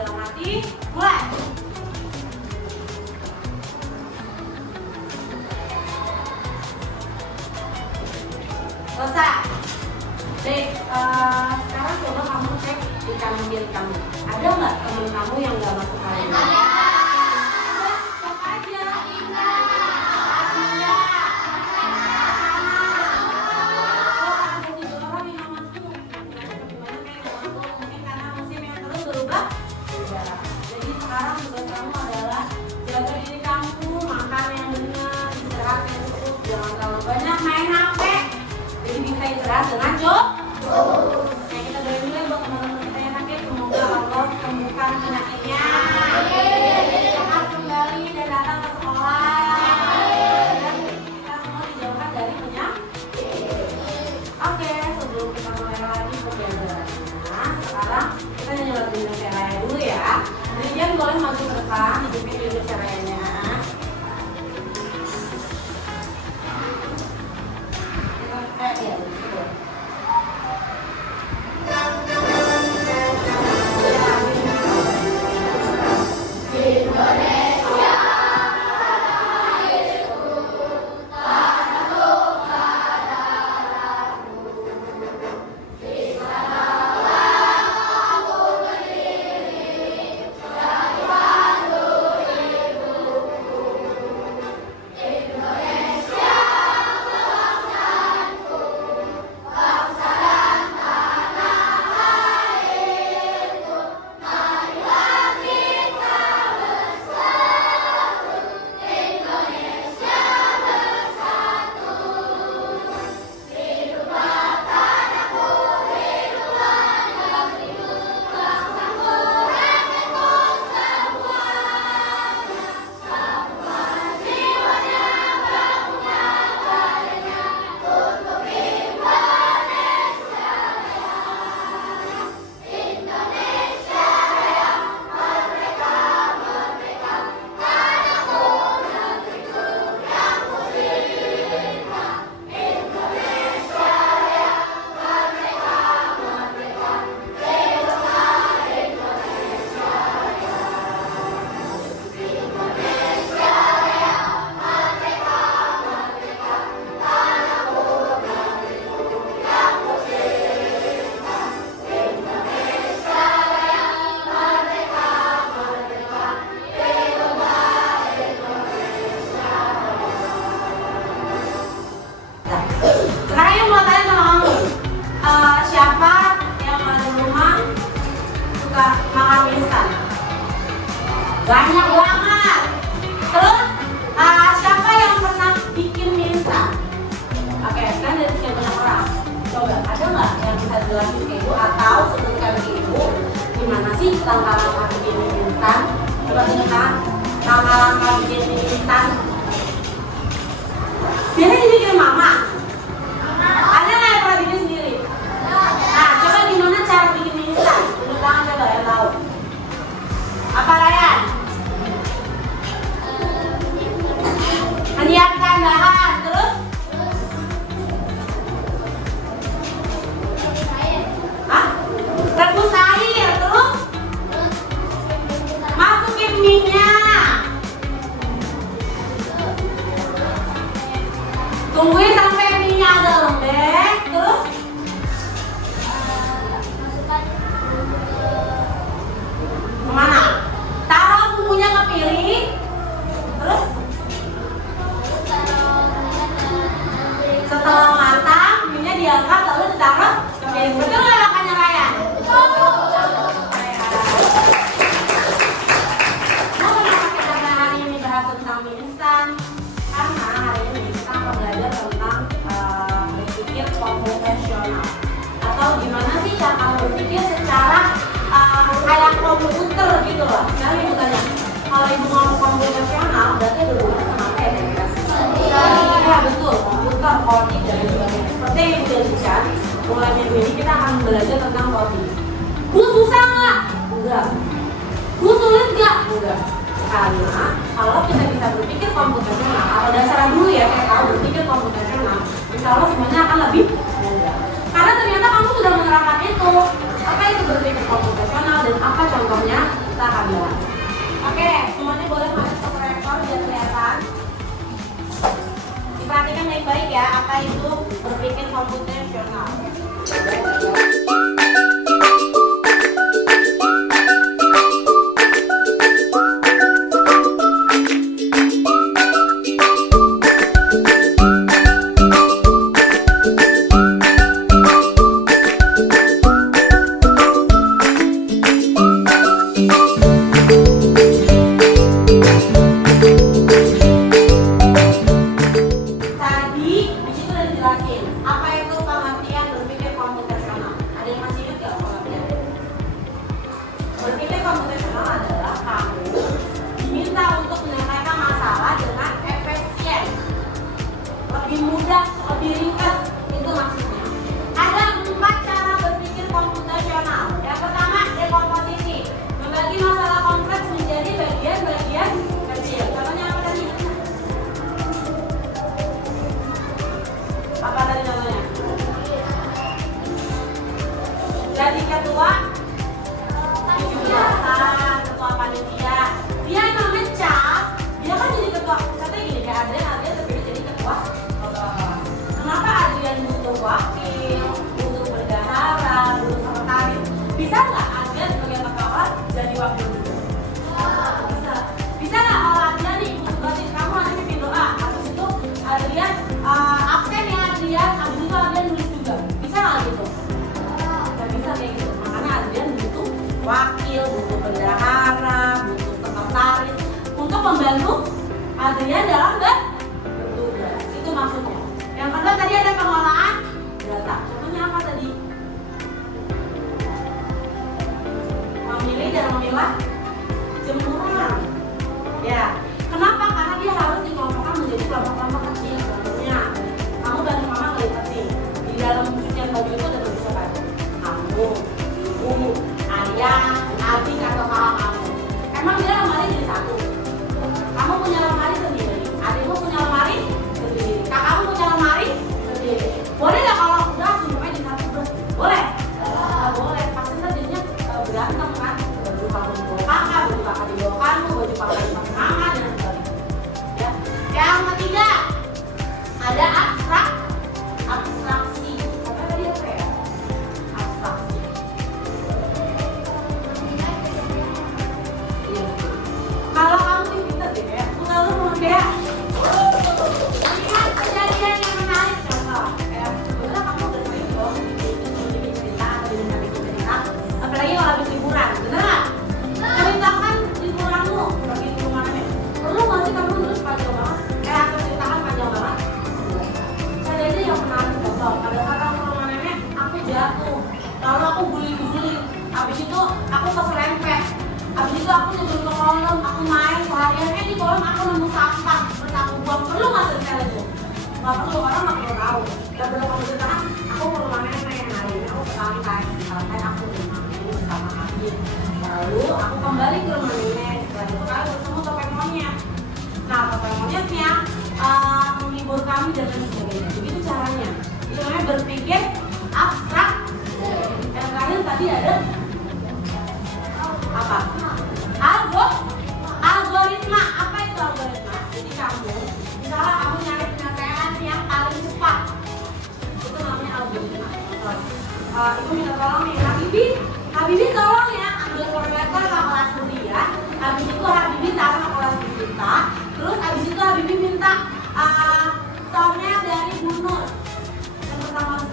dalam hati, mulai. Selesai. Baik, sekarang coba kamu cek di kanan kiri kamu. Ada nggak teman kamu yang nggak masuk hari ini? Ada. Cek aja. Jadi sekarang tugas kamu adalah jaga diri kamu, makan yang benar, istirahat yang cukup, jangan terlalu banyak main HP. Jadi bisa istirahat dengan cukup. Nah, kita doain dulu buat teman-teman kita yang sakit, semoga Allah sembuhkan penyakitnya. Sehat kembali dan datang ke sekolah. Dan kita semua dijauhkan dari penyakit. Oke, sebelum kita mulai lagi pembelajarannya, sekarang kita nyanyi lagu Indonesia Raya dulu ya. Jadi boleh maju ke depan, hidupin Indonesia Rayanya. Ya, betul. Makan instan banyak banget. Terus siapa yang pernah bikin mie instan? Oke, kan dari sekian banyak orang. Coba ada nggak yang bisa jelasin ke ibu atau sebutkan ke ibu gimana sih langkah-langkah bikin mie instan? Coba tunjukkan langkah-langkah bikin mie instan. Biasanya dibikin mama. Ada nggak yang pernah bikin sendiri? Nah, coba gimana cara bikin mie instan? Tunjuk tangan coba yang tahu. Apa Ryan? Menyiapkan bahan, terus? Hah? Rebus air, terus? Masukin minyak. Tungguin sampai minyak agak lembek, terus? Kemana? Taruh bumbunya ke piring. Terus? Setelah matang, minyak diangkat lalu ditaruh ke piring. Betul nggak makannya Ryan? Nah, kenapa kita hari ini bahas tentang mie instan? Karena hari ini kita akan belajar tentang berpikir komputasional. Atau gimana sih cara berpikir secara kayak komputer gitu loh. Misalnya ibu tanya, kalau ibu ngomong komputasional berarti ada hubungan sama apa ya kira-kira? Iya betul, komputer, coding dan sebagainya. Seperti yang ibu jelaskan, mulai minggu ini kita akan belajar tentang coding. Bu susah nggak? Enggak. Bu sulit nggak? Enggak. Karena kalau kita bisa berpikir komputasional, atau dasar dulu ya kayak tahu berpikir komputasional, insya Allah semuanya akan lebih mudah. Karena ternyata kamu sudah menerapkan itu. Apa itu berpikir komputasional dan apa contohnya? komputasional. Berpikir komputasional adalah kamu diminta untuk menyelesaikan masalah dengan efisien, lebih mudah, lebih ringkas, itu maksudnya. Ada 4 cara berpikir komputasional. Yang pertama, dekomposisi, membagi masalah kompleks menjadi bagian-bagian kecil. Contohnya apa tadi? Apa tadi contohnya? Jadi ketua ketua panitia, dia memecah, dia kan jadi ketua. Contohnya gini, kayak Adrian terpilih jadi ketua. Kenapa Adrian butuh wakil, butuh bendahara, butuh sekretaris? Bisa nggak Adrian sebagai ketua jadi wakil dulu? Bisa. Bisa nggak kalau Adrian nih butuh kamu nanti pimpin doa, habis itu Adrian absen ya Adrian, habis itu Adrian nulis juga. Bisa nggak gitu? Nggak bisa kayak gitu. Makanya Adrian butuh wakil, butuh bendahara, butuh sekretaris untuk membantu Adrian dalam bertugas. Itu maksudnya. Yang kedua tadi ada pengolahan data. Contohnya apa tadi? Memilih dan memilah jemuran. Ya. Kenapa? Karena dia harus dikelompokkan menjadi kelompok-kelompok kecil. Contohnya, kamu bantu mama ngelipat nih. Di dalam cucian baju itu ada berapa baju? Kamu, ibu, ayah, adik atau kakak kamu. Emang dia lemari jadi satu. Kamu punya lemari sendiri, adikmu punya lemari sendiri, kakakmu punya lemari sendiri. Boleh nggak kalau udah semuanya di satu bros? Boleh? Nggak boleh. Pasti jadinya berantem kan. Baju kamu di bawah kakak, baju kakak di bawah kamu, baju kakak di bawah mama dan sebagainya. Ya. Yang ketiga ada abstraksi. Apa tadi apa ya? Abstraksi. Kalau kamu pintar deh ya, selalu kayak lihat kejadian yang menarik contoh. Kayak sebenarnya kamu udah sering dong bikin cerita atau cerita, apalagi kalau habis liburan, bener nggak? Ceritakan liburanmu pergi ke rumah nenek. Perlu nggak sih kamu nulis panjang banget? Atau ceritakan panjang banget? Saya aja yang menarik contoh. Pada saat aku ke rumah nenek, aku jatuh, lalu aku guling-guling. Habis itu aku keserempet. Habis itu aku nyebur ke kolam, aku main seharian, di kolam aku nemu sampah, terus aku buang. Perlu nggak cerita itu? Nggak perlu, orang nggak perlu tahu. Dan perlu kamu ceritakan, aku ke rumah nenek, hari ini aku ke pantai aku ke rumah nenek bersama Adit. Lalu aku kembali ke rumah nenek, setelah itu kali bertemu topeng monyet. Nah, topeng monyetnya menghibur kami dan lain sebagainya. Begitu caranya. Itu namanya berpikir abstrak. Yang terakhir tadi ada apa? Algoritma. Apa itu algoritma? Jadi kamu, misalnya kamu nyari penyelesaian yang paling cepat, itu namanya algoritma. Ibu minta tolong nih, Habibi tolong ya ambil kalkulator sama kelas kuliah. Habis itu Habibi taruh sama kelas kita. Terus habis itu Habibi minta soalnya dari Bu Nur yang pertama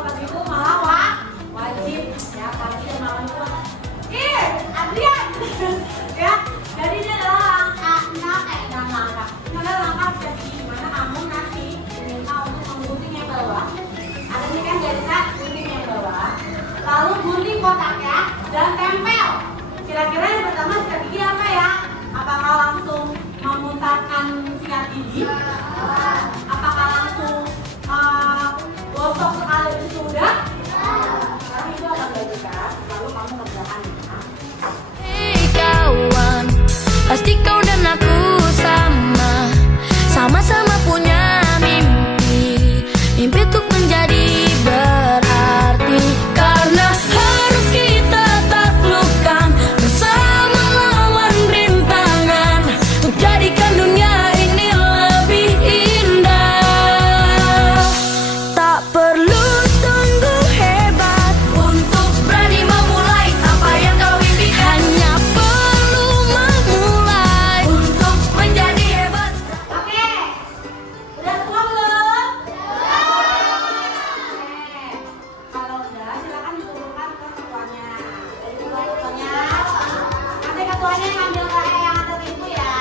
kalau pagi itu malah wajib ya pagi dan malam itu. Adrian ya, jadi ini adalah langkah. Ini adalah langkah strategi gimana kamu nanti diminta untuk menggunting yang bawah. Ada nih kan garisnya gunting yang bawah. Lalu gunting kotaknya dan tempel. Kira-kira yang pertama strategi apa ya? Apakah langsung memutarkan sikat gigi? Apakah langsung gosok sekali itu sudah? Karena itu akan diajarkan. Lalu kamu kerjakan ya. Hei kawan, pasti kau dan aku sama-sama punya mimpi untuk menjadi berarti. Karena harus kita taklukkan bersama lawan rintangan, untuk jadikan dunia ini lebih indah. Tak perlu tunggu hebat untuk berani memulai apa yang kau impikan. Hanya perlu memulai untuk menjadi hebat. Oke, udah semua belum? Kalau udah, silakan diturunkan ke ketuanya. Dari ketuanya, nanti ketuanya yang ambil yang ada itu ya.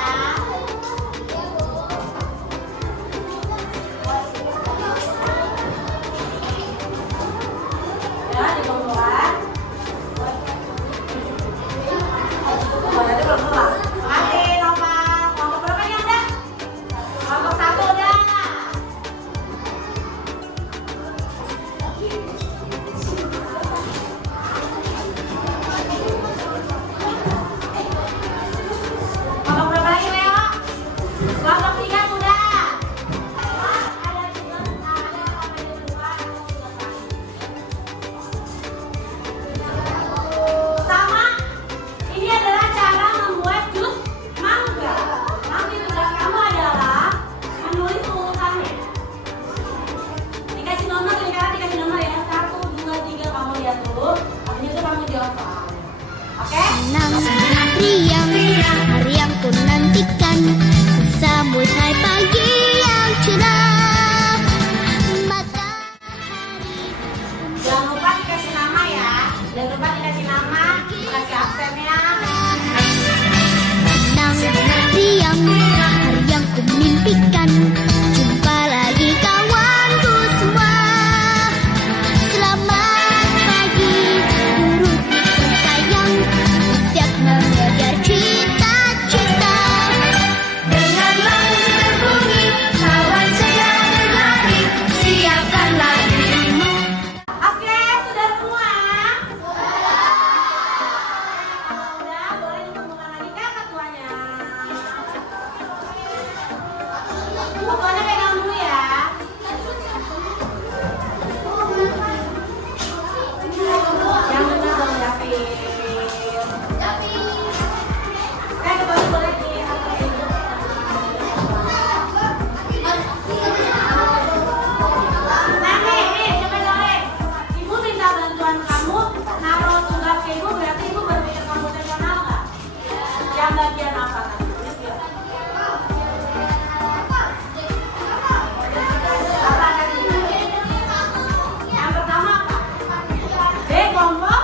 Ya, dikumpulkan. Berarti belum kelar. Oke, nomor kelompok berapa nih udah? Kelompok 1 udah. Kelompok berapa lagi Leo? Kelompok 3 sudah. Ada tugas, ada sampai jam 2, ada tugas lagi. Sama, ini adalah cara membuat jus mangga. Nanti tugas kamu adalah menulis urutannya. Dikasih nomor, lingkaran dikasih nomor ya. 1, 2, 3 kamu lihat dulu. Habis itu kamu jawab soal. Oke? Senang, riang, hari yang ku nantikan, sambut hai pagi yang cerah, matahari. Jangan lupa dikasih nama ya. Jangan lupa dikasih nama, kasih absennya. Senang, riang, hari yang ku mimpikan, jumpa lagi kawanku semua. Selamat pagi, guru tersayang, siap mengejar cita-cita. Dengan langit berbunyi, kawan saya berlari, siapkanlah dirimu. Oke, sudah semua? Kalau udah, boleh dikumpulkan lagi ke ketuanya. Ketuanya pegang dulu ya. Yang benar dong, David. Ketuanya boleh Nah nih, coba dong. Ibu minta bantuan kamu naruh tugas ke ibu, berarti ibu berpikir komputasional nggak? Yang bagian apa tadi? Apa tadi? Yang pertama apa? B, kelompok.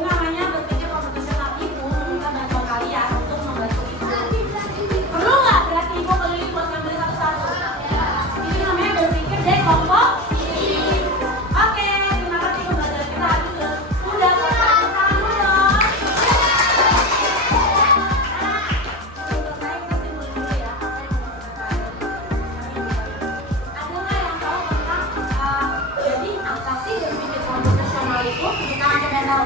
Ini namanya berpikir komputasional. Ibu minta bantuan kalian untuk membantu ibu. Perlu nggak berarti ibu keliling buat ngambil satu-satu? Ini namanya berpikir dari kelompok. Oke, terima kasih pembelajaran kita hari ini sudah selesai. Tepuk tangan dulu dong. Untuk saya kita simpulin dulu ya. Ada nggak yang tahu tentang jadi apa sih berpikir komputasional itu? Kita akan ada